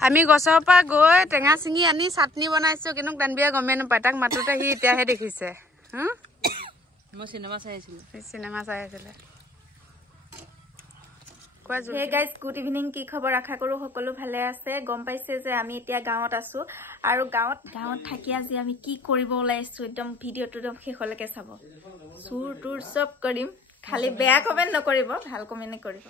আমি গছৰ পৰা গৈ টেঙা চিঙি আনি চাটনি বনাইছো কিন্তু দানবিয়া গমে নাপায় তাক মাতোতে সি এতিয়াহে দেখিছে মই সিনেমা চাই আছিলো Hey guys, good evening. কি খবৰ আশা কৰো সকলো ভালে আছে গম পাইছে যে আমি এতিয়া গাঁৱত আছো আৰু গাঁৱত থাকি আজি আমি কি কৰিব ওলাইছো একদম ভিডিওটো একদম শেষলৈকে চাব সুৰ টুৰ সব কৰিম খালি বেয়া কমেন্ট নকৰিব ভাল কমেন্ট কৰিব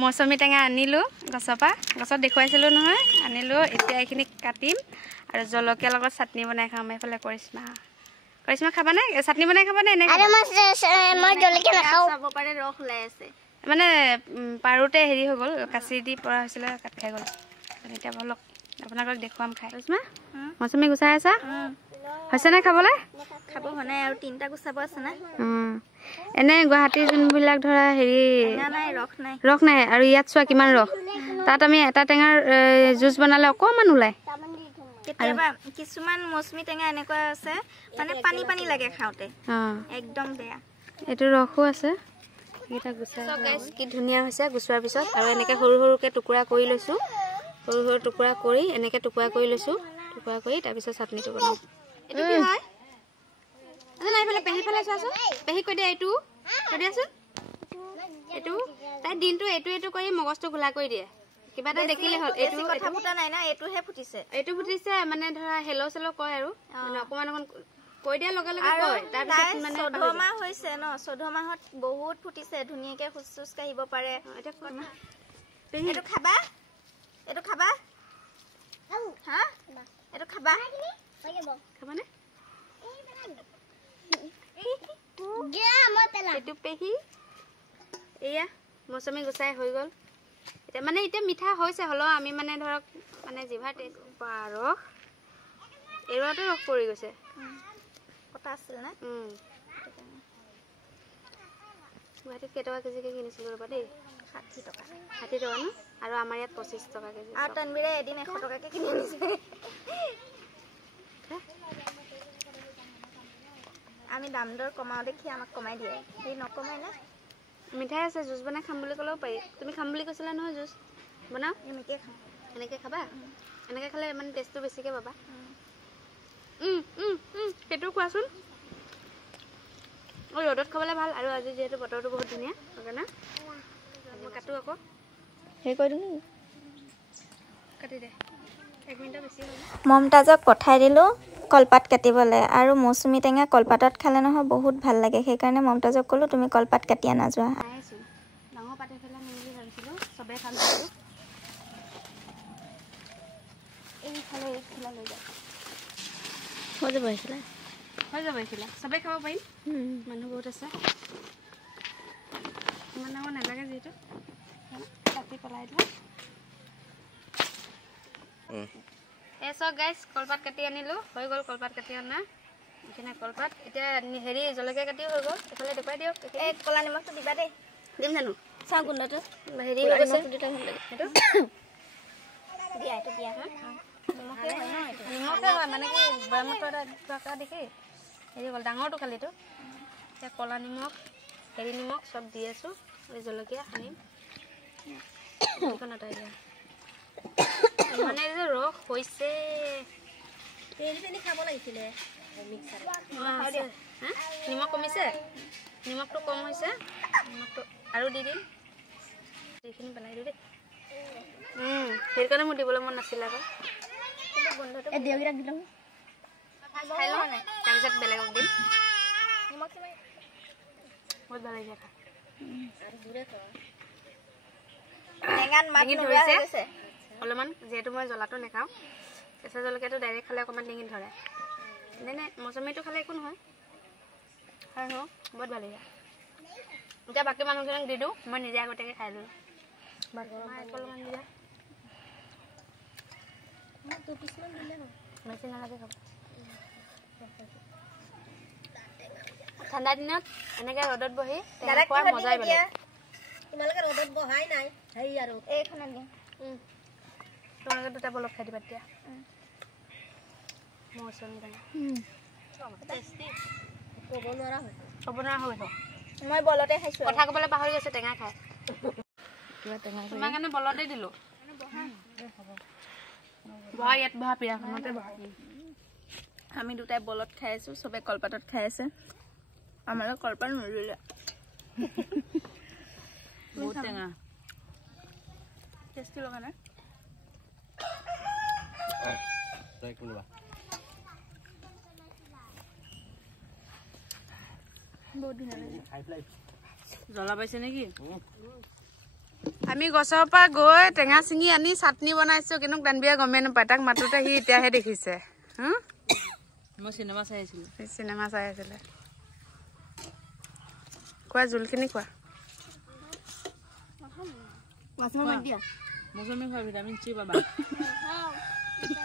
মৌচুমী টেঙা আনিলো গছৰ পৰা গছত দেখুৱাইছিলো নহয় আনিলো এতিয়া এইখিনি কাটিম আৰু জলকীয়া লগত চাটনি বনাই খাম এইফালে কৰিশ্মা খাবা নাই চাটনি বনাই খাবা নাই আৰে মই জলকীয়া নাখাও চাব পাৰে ৰস ওলাই আছে মানে পাৰুতে হেৰি হৈ গ'ল কাচি দি পৰা হৈছিলে কাট খাই গ'ল এতিয়া বলক আপোনালোকক দেখুৱাম খাই কৰিশ্মা মৌচুমী গুচাই আছা হৈছে নে খাবলৈ খাব হনে আৰু তিনটা গুছাব আছে না এনে গুৱাহাটীৰ যোনবিলাক ধৰা হেৰি ৰস নাই আৰু ইয়াত চোৱা কিমান ৰস তাত আমি এটা টেঙাৰ জুচ বনালে অকণমান ওলায় কেতিয়াবা কিছুমান মৌচুমী টেঙা এনেকুৱা আছে মানে পানী লাগে খাওঁতে একদম বেয়া এইটো ৰসো আছে এটা গুছাই সো গাইস কি ধুনিয়া হৈছে গুছৱাৰ পিছত আৰু এনেকে সৰু সৰুকে টুকুৰা কৰি লৈছো সৰু সৰু টুকুৰা কৰি এনেকে টুকুৰা কৰি লৈছো টুকুৰা কৰি তাৰ পিছত চাটনিটো বনাম এটো কি হয় আনা ইফালে পেহি ফেলে চাছো পেহি কৈ দে এইটো কৈ দিয়াছোন এইটো তাই দিনটো এইটো কৰি মগজটো গুলা কৰি দিয়ে কিবা এটা দেখিলে হল এইটো কথা ফুটা নাই না এইটোহে ফুটিছে মানে ধৰা হেলো সেলো কয় আৰু মানে অকমান কৈ দিয়া লগে লগে কয় তাৰ পিছত মানে 14 মাহ হৈছে ন 14 মাহত বহুত ফুটিছে ধুনিয়াকে খুচুচ কাহিব পাৰে এইটো খাবা হা এইটো খাবা খাবানে এইটো পেহি এয়া মৌচুমী গুছাই হৈ গ'ল এতিয়া মানে এতিয়া মিঠা হৈছে হলো আমি মানে ধৰক মানে জিভাৰ টেষ্ট ৰস এৰুৱাটো ৰস পৰি গৈছে কথা আছিল না গুৱাহাটীত কেইটকা কেজিকে কিনিছিলো ৰবা দেই 60 টকা ন আৰু আমাৰ ইয়াত 25 টকা কেজি আৰু তনবিৰে এদিন 100 টকাকে কিনি আনিছে আমি দাম দৰ কমাও দেখি আমাক কমাই দিয়ে এই নকমাই না মিঠাই আছে জুচ বনাই খাম বুলি কলেও পাৰি তুমি খাম বুলি কৈছিলা নহয় জুচ বনাও এনেকে খাবা এনেকে খালে মানে টেষ্টটো বেছিকে পাবা সেইটো খোৱাচোন ও ৰ'দত খাবলৈ ভাল আৰু আজি যেহেতু বতৰটো বহুত ধুনীয়া সেইকাৰণে মই কাটো আকৌ হেই কৰি দিম কাটি দে 1 মিনিট বেছি হ'ল মমতাজক পঠাই দিলো কলপাত কাটিবলে আৰু মৌচুমী টেঙা কলপাতত খালে নহয় বহুত ভাল লাগে সেইকাৰণে মমতাজক কলো তুমি কলপাত কাটি আনা যোৱা আইছো ডাঙৰ পাতে ফেলা নিলি ভাবিছিলো সবে খাম দিলো এই খালে লৈ যা হৈ যাব আহিছিলা সবে খাব পাৰিম মানুহ বহুত আছে ইমান ডাঙৰ নালাগে যিহেতু কাটি পেলাই দিলা এসো গাইস কলপাত কাটি আনিলো হৈ গল কলপাত কাটি আনা এখানে কলপাত এতিয়া হেৰি জলকীয়া কাটি হৈ গল এফালে দেখাই দিও এই কলা নিমখটো দিবা দে দিম জানো চাও গুণটো হেৰি হৈ গৈছে দিটা ভাল লাগে এটো দিয়া এটো দিয়া নিমখে হয় মানে কি বয়ামটো এটা টকা দেখি হেৰি গল ডাঙৰটো খালিটো এতিয়া কলা নিমখ হেৰি নিমখ সব দি আছো এই জলকীয়া আনিম এখন আটাই দিয়া মানে যে ৰস হৈছে পেৰি খাব লাগিছিলে মিক্সাৰ নিমখ কমিছে নিমখটো কম হৈছে নিমখটো আৰু দি দিম এইখিনি পেলাই দিওঁ দেই সেইকাৰণে মোৰ দিবলৈ মন নাছিল আকৌ এই দেউগিৰাক দিলো খাই লওঁ তাৰপিছত বেলেগক দিম বহুত ভাল লাগিছে খা টেঙাত মাত নোলোৱা হৈছে অলপমান যেহেতু মই জ্বলাটো নেখাওঁ কেঁচা জলকীয়াটো ডাইৰেক্ট খালে অকণমান ডিঙিত ধৰে এনে মৌচুমীটো খালে একো নহয় আৰু বহুত ভাল লাগে এতিয়া বাকী মানুহখিনিক দি দিওঁ মই নিজে আগতীয়াকৈ খাই দিওঁ অলপমান দিয়া বেছি নালাগে খাব ঠাণ্ডা দিনত এনেকৈ ৰ'দত বহি টেঙা খোৱাৰ মজাই বেলেগ তোমালোকে ৰ'দত বহাই নাই হেৰি আৰু এইখনত দিম তোমালোকে দুটা বলক খাই দিবা এতিয়া মৌচুমী টেঙা টেষ্টি ক'ব নোৱাৰা হৈছে ক'ব নোৱাৰা হৈ গৈছ মই বলতে খাইছোঁ কথা ক'বলৈ পাহৰি গৈছে টেঙা খাই কিবা টেঙা তোমাৰ কাৰণে বলতে দিলোঁ বহা ইয়াত বহা পিৰাখনতে বহা আমি দুটাই বলত খাই আছোঁ চবে কলপাতত খাই আছে আমালৈ কলপাত নৰিলে বহুত টেঙা টেষ্টি লগা নাই বহুত ধুনীয়া জ্বলা পাইছে নেকি আমি গছৰ পৰা গৈ টেঙা চিঙি আনি চাটনি বনাইছোঁ কিন্তু দানবিয়ে গমেই নাপায় তাক মাতোতে সি এতিয়াহে দেখিছে মই চিনেমা চাই আছিলোঁ চিনেমা চাই আছিলে কোৱা জোলখিনি কোৱা মৌচুমী খোৱা ভিটামিন চি পাবা